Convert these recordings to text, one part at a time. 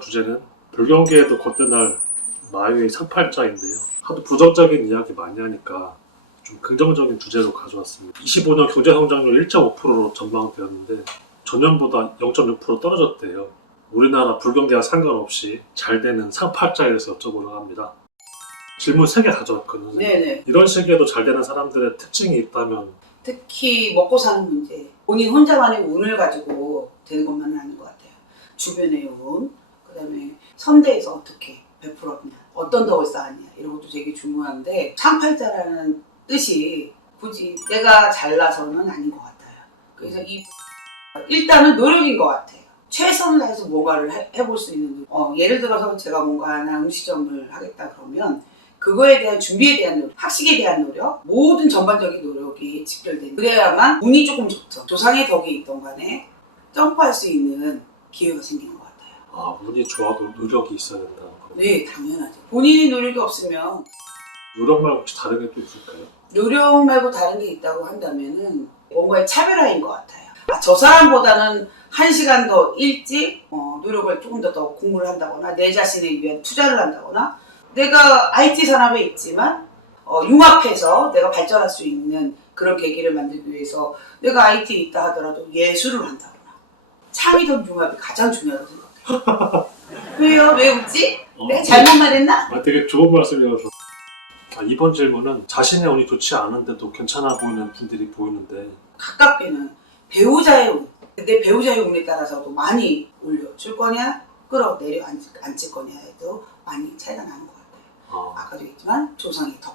주제는 불경기에도 겉대날 마유의 상팔자인데요. 하도 부정적인 이야기 많이 하니까 좀 긍정적인 주제로 가져왔습니다. 25년 경제 성장률 1.5%로 전망되었는데 전년보다 0.6% 떨어졌대요. 우리나라 불경기와 상관없이 잘 되는 상팔자에 대해서 여쭤보려고 합니다. 질문 3개 가져왔거든요. 네네. 이런 시기에도 잘 되는 사람들의 특징이 있다면 특히 먹고 사는 문제. 본인 혼자만의 운을 가지고 되는 것만은 같아요. 주변의 운, 그 다음에 선대에서 어떻게 베풀었냐, 어떤 덕을 쌓았냐, 이런 것도 되게 중요한데, 상팔자라는 뜻이 굳이 내가 잘나서는 아닌 것 같아요. 그래서 이, 일단은 노력인 것 같아요. 최선을 다해서 뭔가를 해, 해볼 수 있는, 어, 예를 들어서 제가 뭔가 하나 음식점을 하겠다 그러면, 그거에 대한 준비에 대한 노력, 학식에 대한 노력, 모든 전반적인 노력이 직결된. 그래야만 운이 조금 좋죠. 조상의 덕이 있던 간에 점프할 수 있는 기회가 생기는 것 같아요. 아, 운이 좋아도 노력이 있어야 된다는 거. 네, 당연하죠. 본인이 노력이 없으면 노력 말고 혹시 다른 게 또 있을까요? 노력 말고 다른 게 있다고 한다면은 뭔가의 차별화인 것 같아요. 아, 저 사람보다는 한 시간 더 일찍 어, 노력을 조금 더, 더 공부를 한다거나 내 자신에 위한 투자를 한다거나 내가 IT 산업에 있지만 어, 융합해서 내가 발전할 수 있는 그런 계기를 만들기 위해서 내가 IT에 있다 하더라도 예술을 한다거나 창의적 융합이 가장 중요하다고 생각해요. 왜요? 왜 웃지? 어, 내가 잘못 말했나? 아, 되게 좋은 말씀이어서 아, 이번 질문은 자신의 운이 좋지 않은데도 괜찮아 보이는 분들이 보이는데 가깝게는 배우자의 운. 내 배우자의 운에 따라서도 많이 올려줄 거냐, 끌어 내려 앉- 앉힐 거냐에도 많이 차이가 나는 것 같아요. 아, 아까도 얘기했지만 조상의. 뭐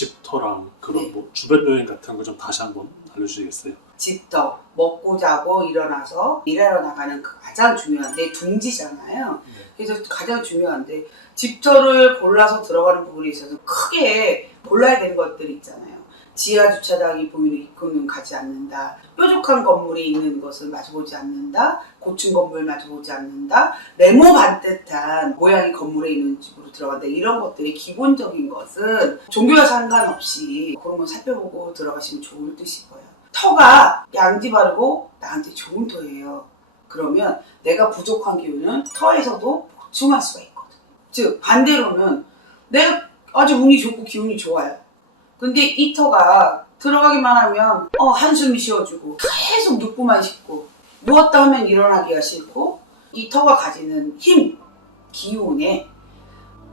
집터랑 그런 네. 뭐 주변 여행 같은 거 좀 다시 한번 알려주시겠어요? 집덕, 먹고 자고 일어나서 일하러 나가는 그 가장 중요한 내 둥지잖아요. 네. 그래서 가장 중요한데 집터를 골라서 들어가는 부분에 있어서 크게 골라야 되는 것들이 있잖아요. 지하 주차장이 보이는 입구는 가지 않는다. 뾰족한 건물이 있는 것을 마주보지 않는다. 고층 건물 마주보지 않는다. 네모 반듯한 모양의 건물에 있는 집으로 들어간다. 이런 것들이 기본적인 것은 종교와 상관없이 그런 걸 살펴보고 들어가시면 좋을 듯 싶어요. 터가 양지 바르고 나한테 좋은 터예요. 그러면 내가 부족한 기운은 터에서도 보충할 수가 있거든. 즉 반대로는 내가 아주 운이 좋고 기운이 좋아요. 근데 이 터가 들어가기만 하면 어 한숨이 쉬어주고 계속 눕고만 싶고 누웠다 하면 일어나기가 싫고 이 터가 가지는 힘, 기운에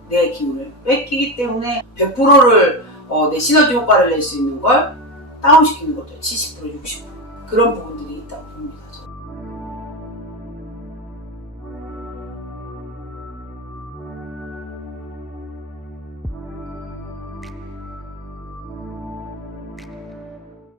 내 기운을 뺏기기 때문에 100%를 어, 내 시너지 효과를 낼 수 있는 걸 다운시키는 거죠. 70% 60% 그런 부분들이.